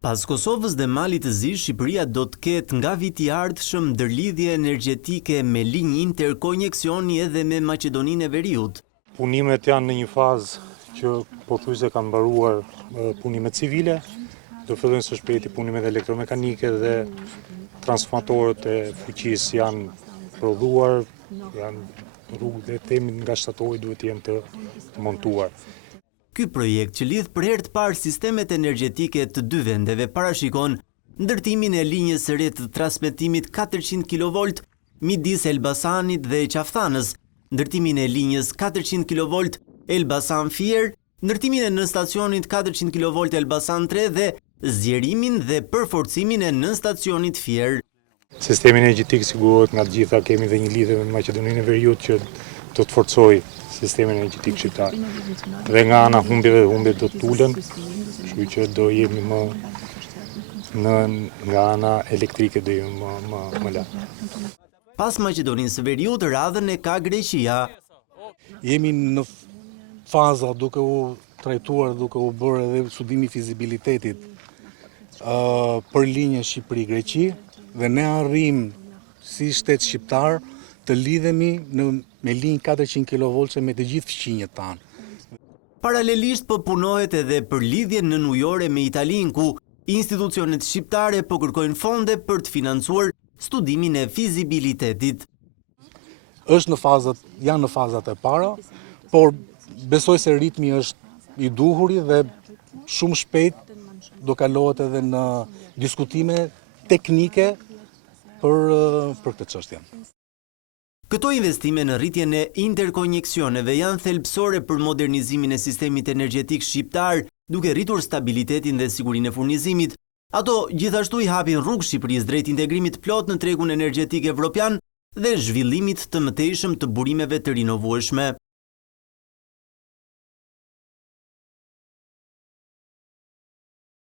Pas Kosovës dhe Malit të Zi, Shqipëria do të ketë nga viti i ardhshëm ndërlidhje energjetike me linjë interkonjeksioni edhe me Maqedoninë e Veriut. Punimet janë në një fazë që pothuajse kanë mbaruar punimet civile, do fillojnë së shpejti punimet elektromekanike dhe transformatorët e fuqisë janë prodhuar, janë rrugë dhe temin nga shtatori duhet jenë të montuar. Ky projekt që lidh për herë të parë sistemet energjetike të dy vendeve parashikon ndërtimin e linjës së re të transmetimit 400 kV midis Elbasanit dhe Qafthanës, ndërtimin e linjës 400 kV Elbasan-Fier, ndërtimin e nënstacionit 400 kV Elbasan 3 dhe zgjerimin dhe përforcimin e nënstacionit Fier. Sistemi energjetik sigurohet nga të gjitha, kemi dhe një lidhje me Maqedoninë e Veriut që do të forcojë sistemin energjetik shqiptar. Dhe nga ana humbjeve do të ulen, kështu që do jemi nga ana elektrike do jemi më lart. Pas Maqedonisë së Veriut, radhën e ka Greqia. Jemi në faza duke u trajtuar, duke u bërë edhe studimi fizibilitetit për linjën Shqipëri-Greqi dhe ne arrim si shtet shqiptar të lidhemi me linjë 400 kV me të gjithë fqinjet tanë. Paralelisht po punohet edhe për lidhjen nënujore me Italinë, ku institucionet shqiptare po kërkojnë fonde për të financuar studimin e fizibilitetit. Janë në fazat e para, por besoj se ritmi është i duhuri dhe shumë shpejt do kalohet edhe në diskutime teknike për këtë çështje. Këto investime në rritjen e interkonjeksioneve janë thelbësore për modernizimin e sistemit energjetik shqiptar, duke rritur stabilitetin dhe sigurinë e furnizimit. Ato gjithashtu i hapin rrugë Shqipërisë drejt integrimit plot në tregun energjetik evropian dhe zhvillimit të mëtejshëm të burimeve të rinovueshme.